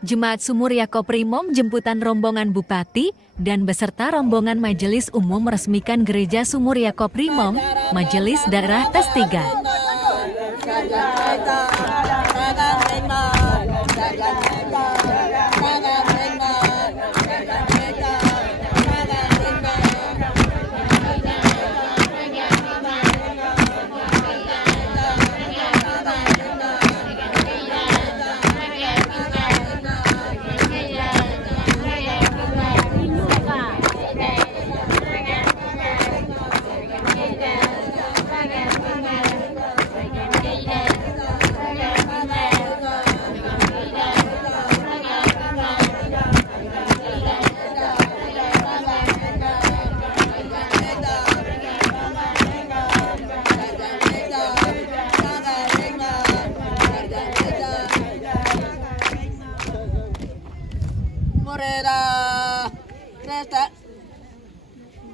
Jemaat Sumur Yakob Primom jemputan rombongan Bupati dan beserta rombongan Majelis Umum meresmikan Gereja Sumur Yakob Primom, Majelis Daerah Tes 3.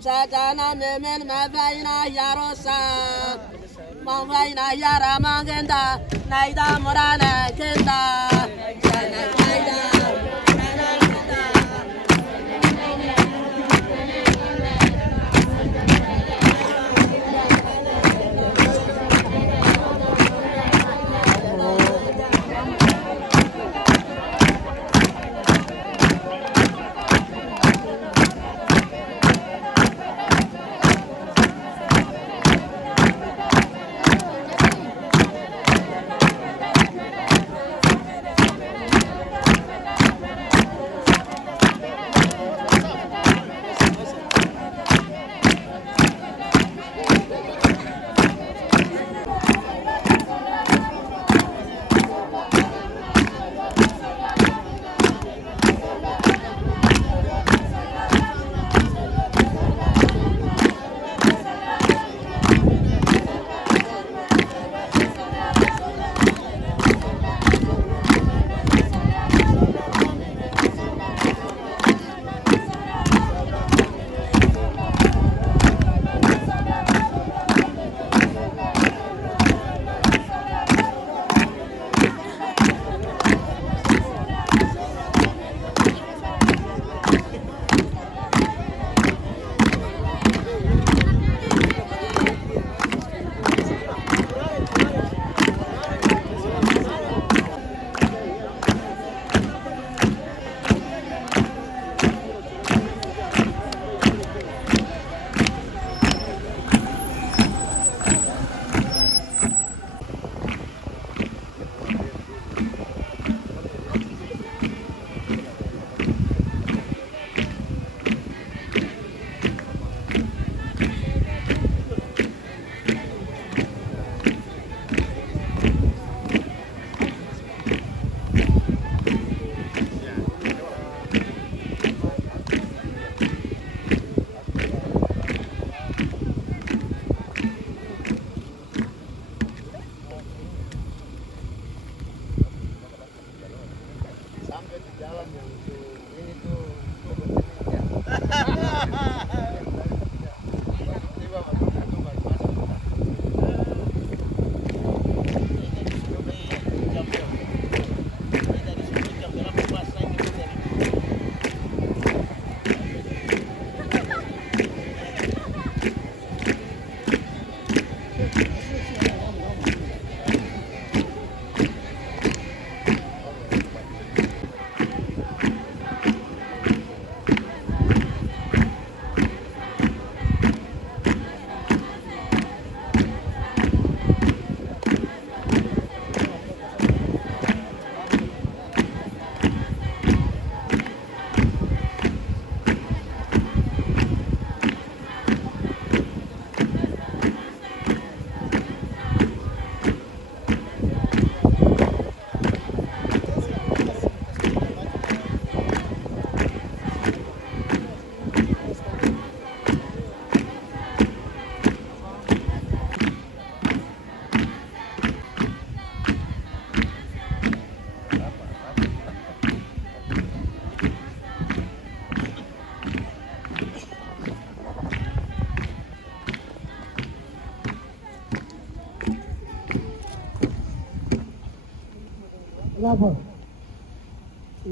Sajana memen mafaina yarosa, mafaina yara mangenda, naida morana kenda, naida.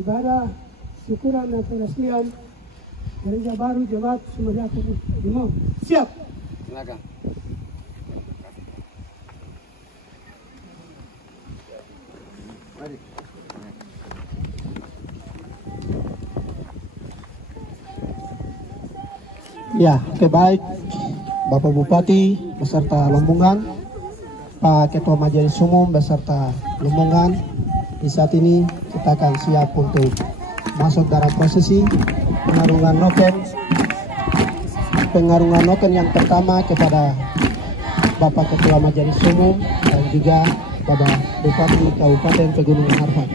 ibadah syukuran dan peresmian gereja baru Jemaat Sumeria Koprimom. Siap. Silakan. Mari. Ya, oke, baik. Bapak Bupati beserta rombongan, Pak Ketua Majelis Umum beserta rombongan, di saat ini kita akan siap untuk masuk dalam prosesi pengarungan noken. Pengarungan noken yang pertama kepada Bapak Ketua Majelis Umum dan juga Bapak Bupati Kabupaten Pegunungan Harapan.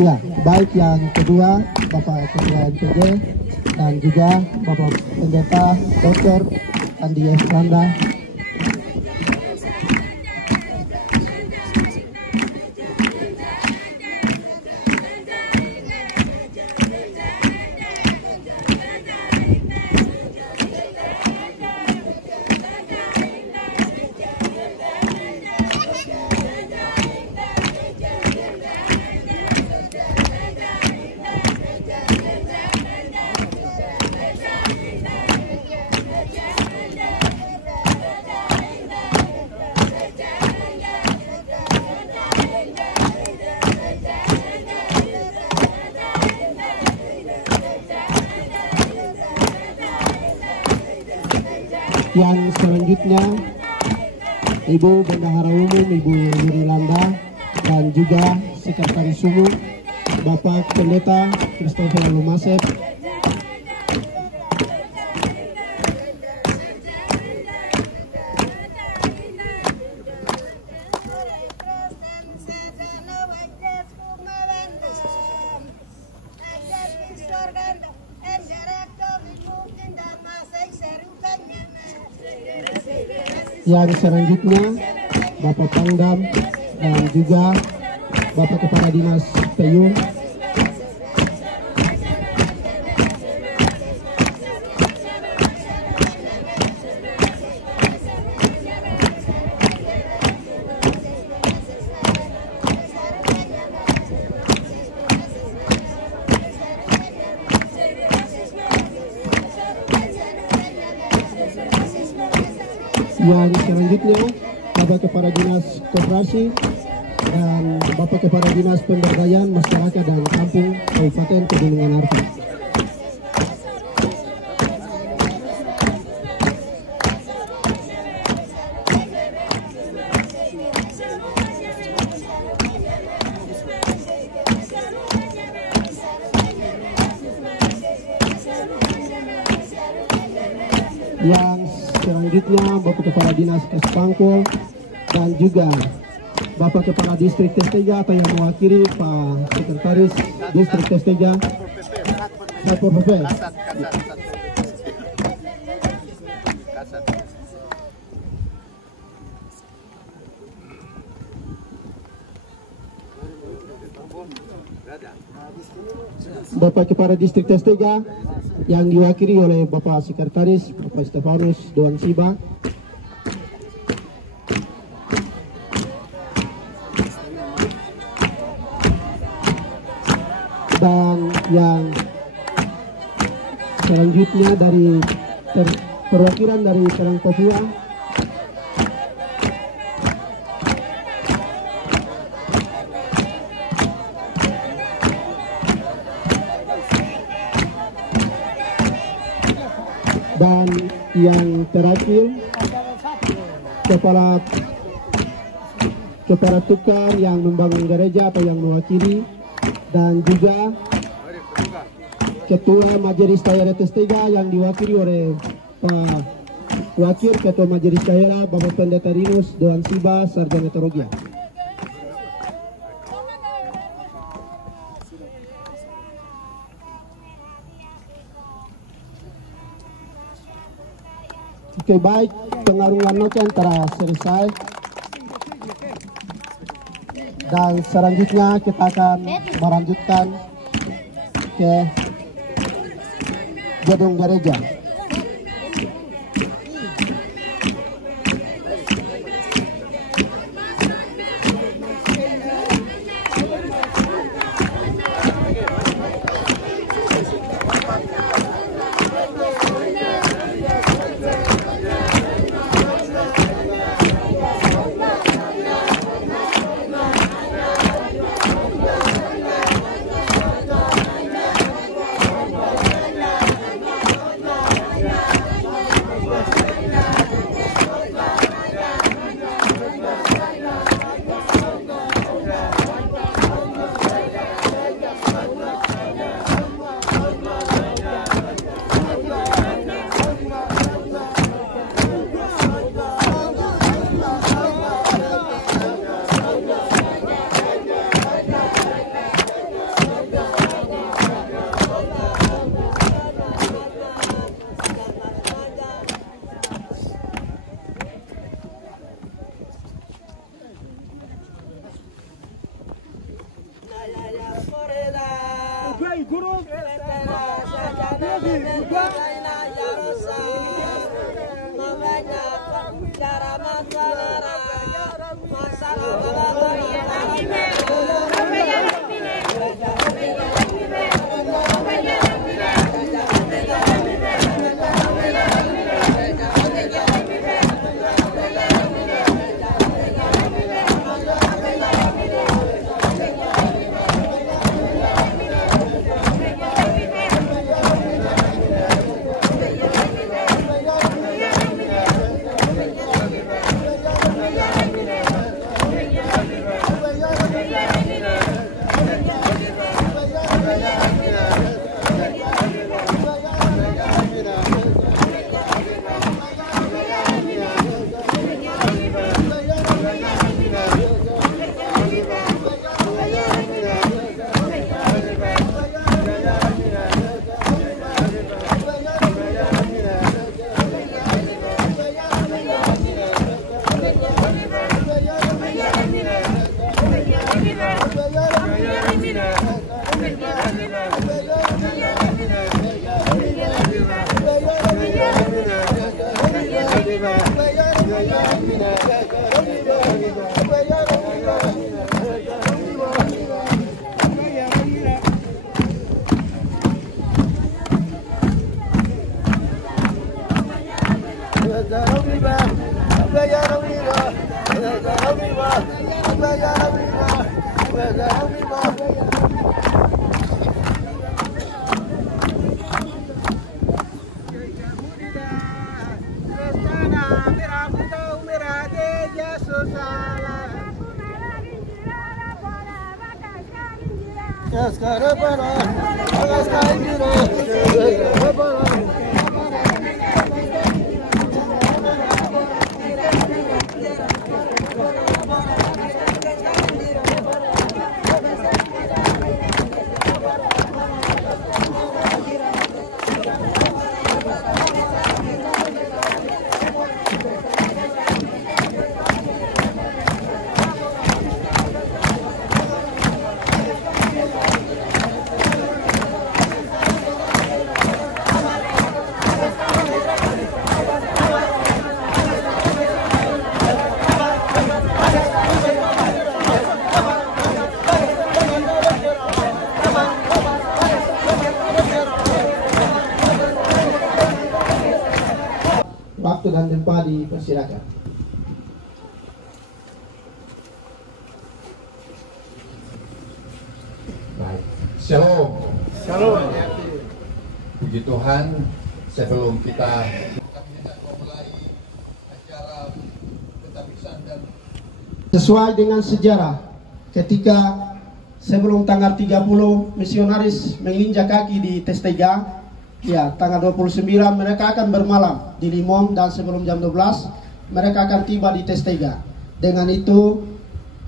Ya, baik, yang kedua Bapak Ketua MPJ dan juga Bapak Pendeta Dr. Andi Esranda. Yang selanjutnya Ibu Bendahara Umum Ibu Yurilanda dan juga Sekretaris Umum Bapak Pendeta Christopher Lumasep. Yang selanjutnya Bapak Pangdam dan juga Bapak Kepala Dinas PU. Yang selanjutnya Bapak Kepala Dinas Koperasi dan Bapak Kepala Dinas Pemberdayaan Masyarakat dan Kampung Kabupaten Pegunungan Harapan. Yang selanjutnya Bapak Kepala Dinas Kespangkol dan juga Bapak Kepala Distrik Testega atau yang mewakili Pak Sekretaris Distrik Testega Satpol PP. Bapak Kepala Distrik Testega yang diwakili oleh Bapak Sekretaris Bapak Stefanus Doan Siba. Dan yang selanjutnya dari perwakilan dari Trans Papua. Dan yang terakhir kepala tukar yang membangun gereja atau yang mewakili, dan juga Ketua Majelis Daerah Testega yang diwakili oleh Pak Wakil Ketua Majelis Daerah Bapak Pendeta Rinus Doan Siba Sarjana Teologi. Oke, baik, pengarungan noken telah selesai. Dan selanjutnya kita akan melanjutkan ke gedung gereja. Waktu dan tempat dipersilakan. Baik. Shalom. Shalom. Puji Tuhan, sebelum kita memulai acara pentabisan dan sesuai dengan sejarah, ketika sebelum tanggal 30 misionaris menginjak kaki di Testega, ya tanggal 29 mereka akan bermalam di Limong, dan sebelum jam 12 mereka akan tiba di Testega. Dengan itu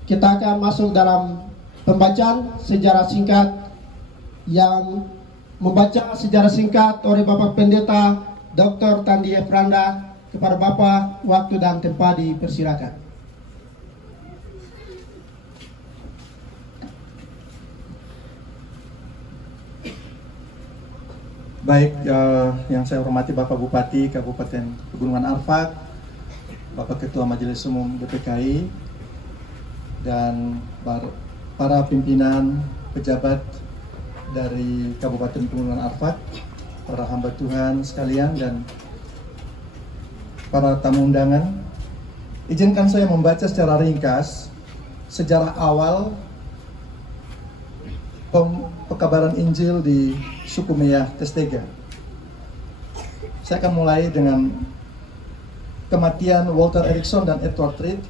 kita akan masuk dalam pembacaan sejarah singkat yang membaca sejarah singkat oleh Bapak Pendeta Dr. Tandi Efranda. Kepada Bapak, waktu dan tempat dipersilakan. Baik, yang saya hormati Bapak Bupati Kabupaten Pegunungan Arfak, Bapak Ketua Majelis Umum BPKI, dan para pimpinan pejabat dari Kabupaten Pegunungan Arfak, para hamba Tuhan sekalian, dan para tamu undangan. Izinkan saya membaca secara ringkas sejarah awal pekabaran Injil di suku Meyah Testega. Saya akan mulai dengan kematian Walter Erikson dan Edward Reed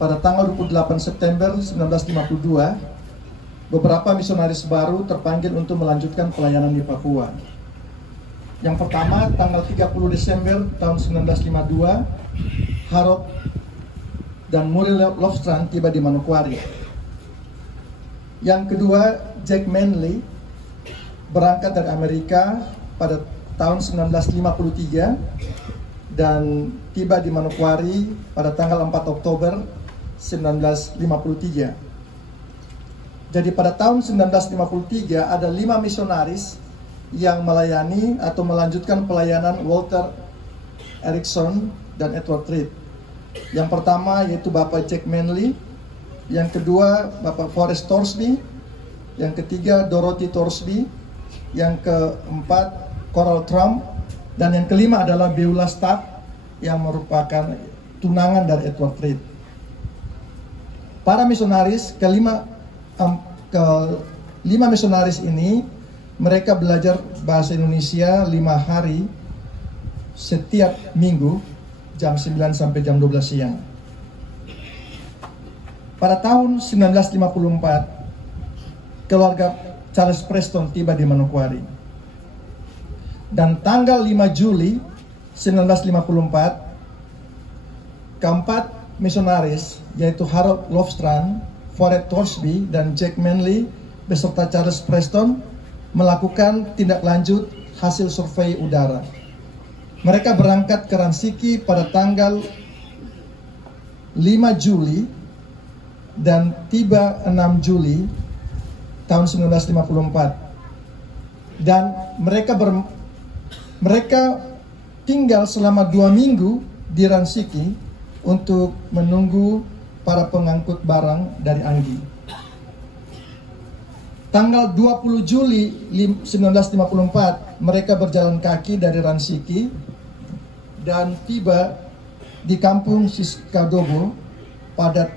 pada tanggal 28 September 1952. Beberapa misionaris baru terpanggil untuk melanjutkan pelayanan di Papua. Yang pertama, tanggal 30 Desember tahun 1952, Harold dan Murray Lofstrand tiba di Manokwari. Yang kedua, Jack Manley berangkat dari Amerika pada tahun 1953 dan tiba di Manokwari pada tanggal 4 Oktober 1953. Jadi pada tahun 1953 ada 5 misionaris yang melayani atau melanjutkan pelayanan Walter Erikson dan Edward Reed. Yang pertama yaitu Bapak Jack Manley, yang kedua Bapak Forrest Torsby, yang ketiga Dorothy Torsby, yang keempat Coral Trump, dan yang kelima adalah Beulah Stapp yang merupakan tunangan dari Edward Reed. Para misionaris kelima misionaris ini, mereka belajar bahasa Indonesia 5 hari setiap minggu jam 9 sampai jam 12 siang. Pada tahun 1954, keluarga Charles Preston tiba di Manokwari. Dan tanggal 5 Juli 1954, keempat misionaris yaitu Harold Lofstrand, Forrest Torsby, dan Jack Manley beserta Charles Preston melakukan tindak lanjut hasil survei udara. Mereka berangkat ke Ransiki pada tanggal 5 Juli dan tiba 6 Juli tahun 1954. Dan mereka tinggal selama 2 minggu di Ransiki untuk menunggu para pengangkut barang dari Anggi. Tanggal 20 Juli 1954, mereka berjalan kaki dari Ransiki dan tiba di kampung Siskadobo pada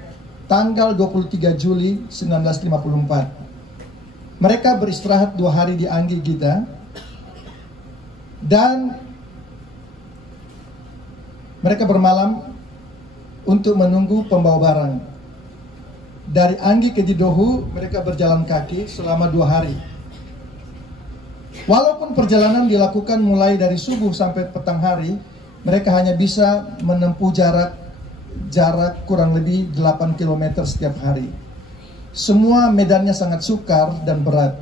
tanggal 23 Juli 1954. Mereka beristirahat 2 hari di Anggi Gita dan mereka bermalam untuk menunggu pembawa barang. Dari Anggi ke Jidohu, mereka berjalan kaki selama 2 hari. Walaupun perjalanan dilakukan mulai dari subuh sampai petang hari, mereka hanya bisa menempuh jarak kurang lebih 8 km setiap hari. Semua medannya sangat sukar dan berat.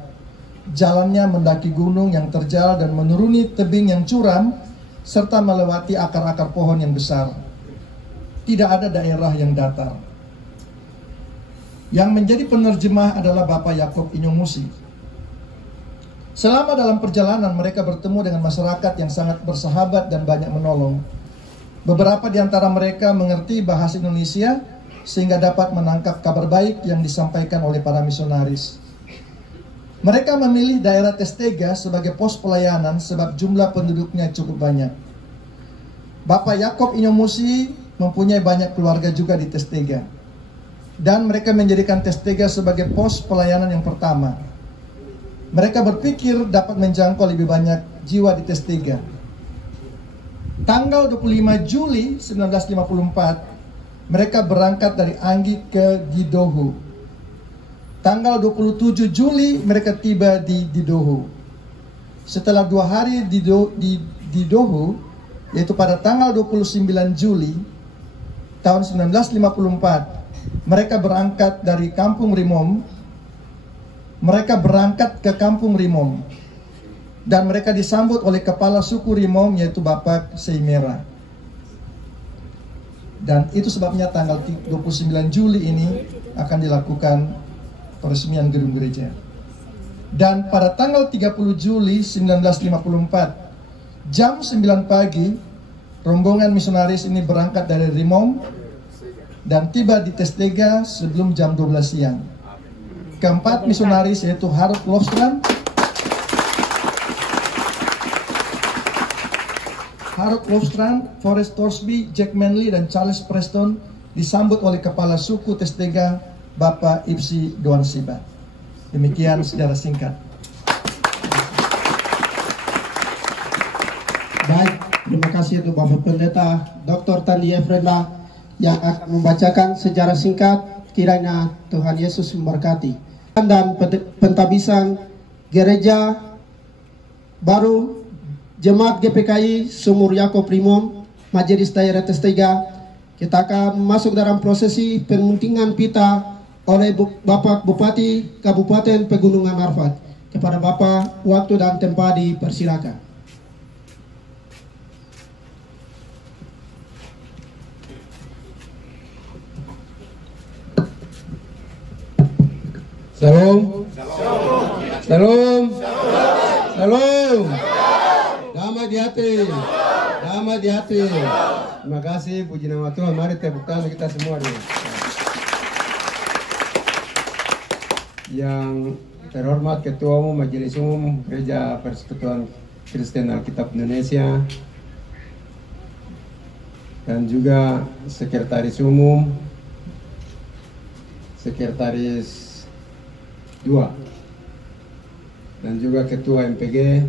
Jalannya mendaki gunung yang terjal dan menuruni tebing yang curam, serta melewati akar-akar pohon yang besar. Tidak ada daerah yang datar. Yang menjadi penerjemah adalah Bapak Yakob Inyong Musi. Selama dalam perjalanan mereka bertemu dengan masyarakat yang sangat bersahabat dan banyak menolong. Beberapa di antara mereka mengerti bahasa Indonesia sehingga dapat menangkap kabar baik yang disampaikan oleh para misionaris. Mereka memilih daerah Testega sebagai pos pelayanan sebab jumlah penduduknya cukup banyak. Bapak Yakob Inyomusi mempunyai banyak keluarga juga di Testega. Dan mereka menjadikan Testega sebagai pos pelayanan yang pertama. Mereka berpikir dapat menjangkau lebih banyak jiwa di Testega. Tanggal 25 Juli 1954, mereka berangkat dari Anggi ke Didohu. Tanggal 27 Juli mereka tiba di Didohu. Setelah 2 hari di Didohu, yaitu pada tanggal 29 Juli tahun 1954, mereka berangkat dari Kampung Rimom. Mereka berangkat ke Kampung Rimom dan mereka disambut oleh kepala suku Rimom, yaitu Bapak Seimera. Dan itu sebabnya tanggal 29 Juli ini akan dilakukan peresmian gedung gereja. Dan pada tanggal 30 Juli 1954 jam 9 pagi, rombongan misionaris ini berangkat dari Rimom dan tiba di Testega sebelum jam 12 siang. Keempat misionaris yaitu Harold Lofstrand, Forrest Torsby, Jack Manley, dan Charles Preston disambut oleh kepala suku Testega, Bapak Ipsi Doansiba. Demikian sejarah singkat. Baik, terima kasih untuk Bapak Pendeta Dr. Tandi Efrenda yang akan membacakan sejarah singkat. Kiranya Tuhan Yesus memberkati. Dan pentabisan Gereja Baru Jemaat GPKI Sumur Yakob Rimom, Majelis Daerah Testega. Kita akan masuk dalam prosesi pemuntingan pita oleh Bapak Bupati Kabupaten Pegunungan Arfak. Kepada Bapak, waktu dan tempat dipersilakan. Salam. Salam. Salam. Damai di hati. Damai di hati. Terima kasih, puji nama Tuhan. Mari tepuk tangan kita semua dulu. Yang terhormat Ketua Umum Majelis Umum Gereja Persekutuan Kristen Alkitab Indonesia, dan juga Sekretaris Umum, Sekretaris 2, dan juga Ketua MPG,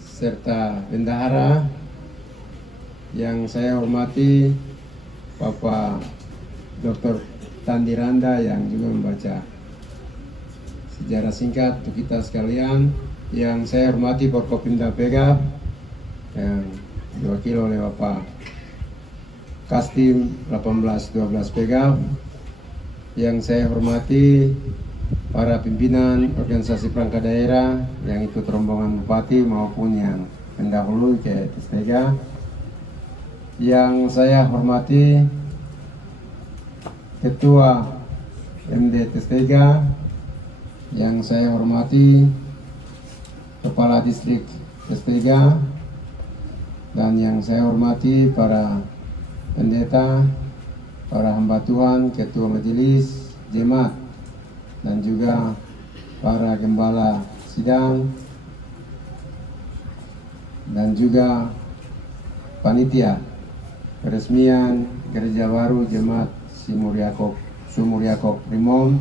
serta bendahara yang saya hormati, Bapak Dr. Tandi Randa yang juga membaca sejarah singkat untuk kita sekalian. Yang saya hormati Forkopimda Pegab yang diwakili oleh Bapak Kastim 1812 Pegab. Yang saya hormati para pimpinan organisasi perangkat daerah yang ikut rombongan bupati maupun yang mendahului ke Testega. Yang saya hormati Ketua MD Testega. Yang saya hormati Kepala Distrik Testega. Dan yang saya hormati para pendeta, para hamba Tuhan, ketua majelis, jemaat, dan juga para gembala sidang, dan juga panitia peresmian Gereja Baru Jemaat Sumur Yakob Rimom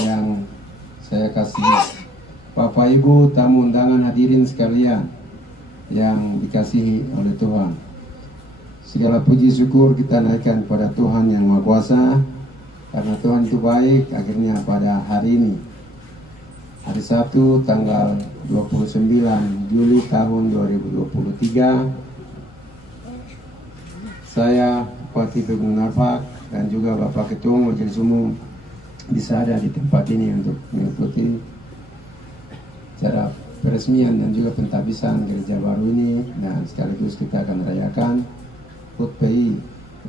yang saya kasih. Bapak Ibu tamu undangan hadirin sekalian yang dikasihi oleh Tuhan. Segala puji syukur kita naikkan kepada Tuhan yang Maha Kuasa, karena Tuhan itu baik. Akhirnya pada hari ini, hari Sabtu tanggal 29 Juli tahun 2023, saya Bupati Pegunungan Arfak dan juga Bapak Ketua Majelis Umum bisa ada di tempat ini untuk mengikuti acara peresmian dan juga pentabisan gereja baru ini, dan sekaligus kita akan merayakan HUT PI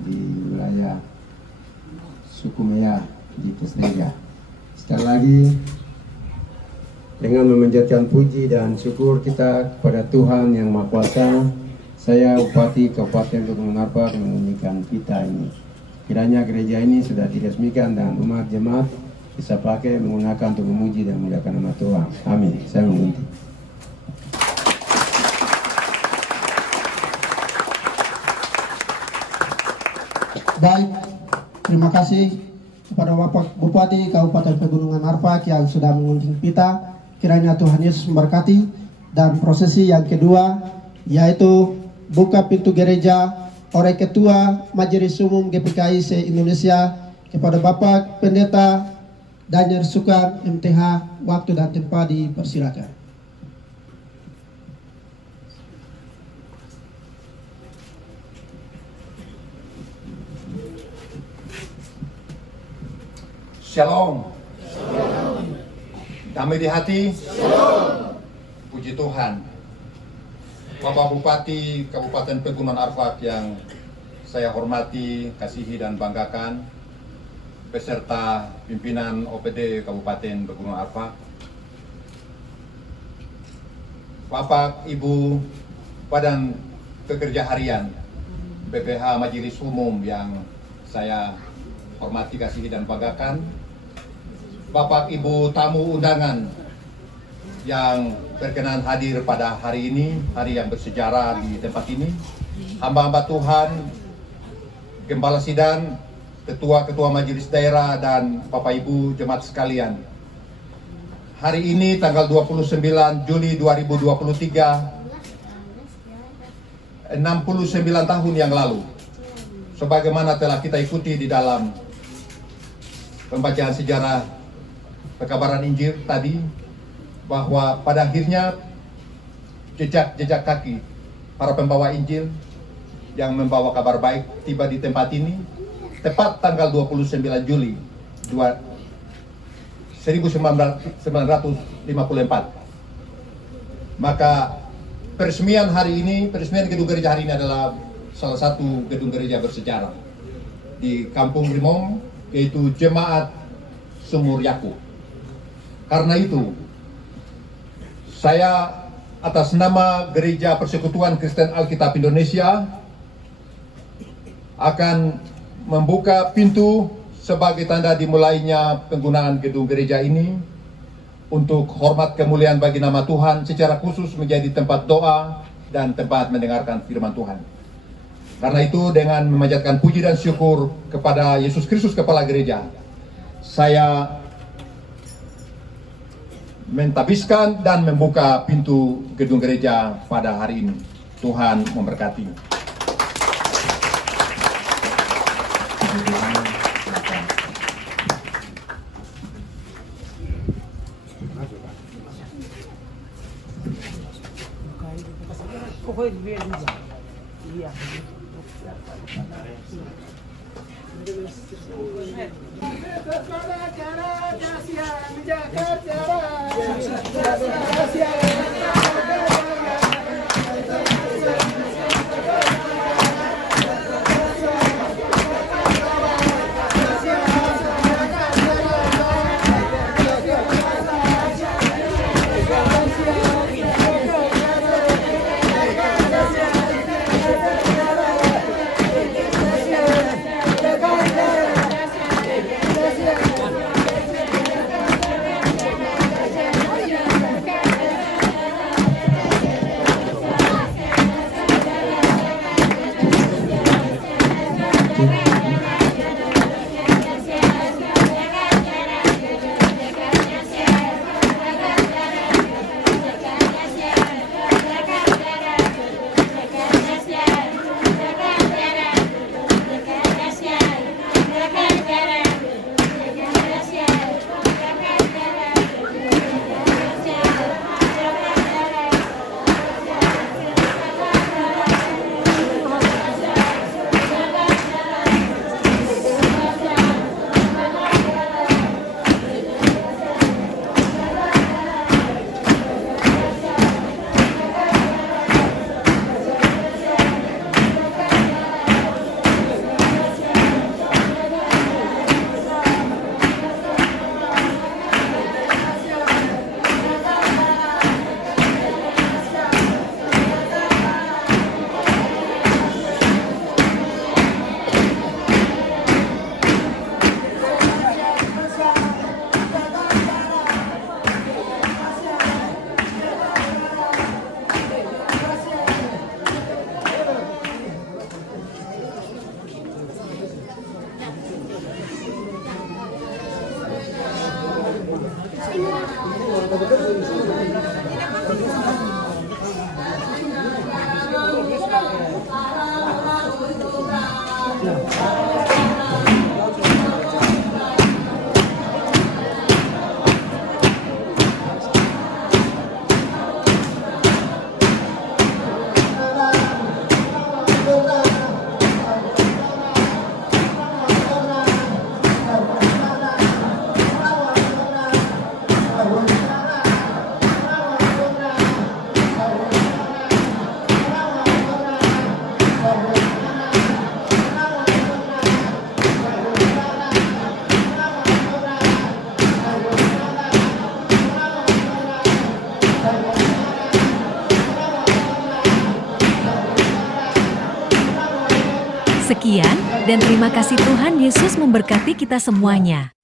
di wilayah suku Maya di Testega. Sekali lagi dengan memanjatkan puji dan syukur kita kepada Tuhan yang Maha Kuasa, saya Bupati Kabupaten Pegunungan Arfak menunjukkan pita ini. Kiranya gereja ini sudah diresmikan dan umat jemaat bisa pakai menggunakan untuk memuji dan memuliakan nama Tuhan. Amin. Saya mengunti. Baik, terima kasih kepada Bapak Bupati Kabupaten Pegunungan Arfak yang sudah mengunjungi kita. Kiranya Tuhan Yesus memberkati. Dan prosesi yang kedua yaitu buka pintu gereja oleh Ketua Majelis Umum GPKI se-Indonesia kepada Bapak Pendeta Daniel Sukar MTH. Waktu dan tempat dipersilakan. Shalom. Damai di hati. Puji Tuhan. Bapak Bupati Kabupaten Pegunungan Arfak yang saya hormati, kasihi dan banggakan, beserta pimpinan OPD Kabupaten Pegunungan Arfak, Bapak Ibu Badan Pekerja Harian BPH Majelis Umum yang saya hormati, kasihi dan banggakan, Bapak Ibu tamu undangan yang berkenan hadir pada hari ini, hari yang bersejarah di tempat ini, hamba-hamba Tuhan, Gembala Sidang, Ketua-Ketua Majelis Daerah, dan Bapak Ibu jemaat sekalian. Hari ini tanggal 29 Juli 2023, 69 tahun yang lalu, sebagaimana telah kita ikuti di dalam pembacaan sejarah pekabaran Injil tadi, bahwa pada akhirnya jejak kaki para pembawa Injil yang membawa kabar baik tiba di tempat ini tepat tanggal 29 Juli 1954. Maka peresmian hari ini, peresmian gedung gereja hari ini adalah salah satu gedung gereja bersejarah di Kampung Rimong, yaitu Jemaat Sumur Yakub. Karena itu, saya atas nama Gereja Persekutuan Kristen Alkitab Indonesia akan membuka pintu sebagai tanda dimulainya penggunaan gedung gereja ini untuk hormat kemuliaan bagi nama Tuhan, secara khusus menjadi tempat doa dan tempat mendengarkan firman Tuhan. Karena itu, dengan memanjatkan puji dan syukur kepada Yesus Kristus Kepala Gereja, saya mentabiskan dan membuka pintu gedung gereja pada hari ini. Tuhan memberkati. Sekian, dan terima kasih Tuhan Yesus memberkati kita semuanya.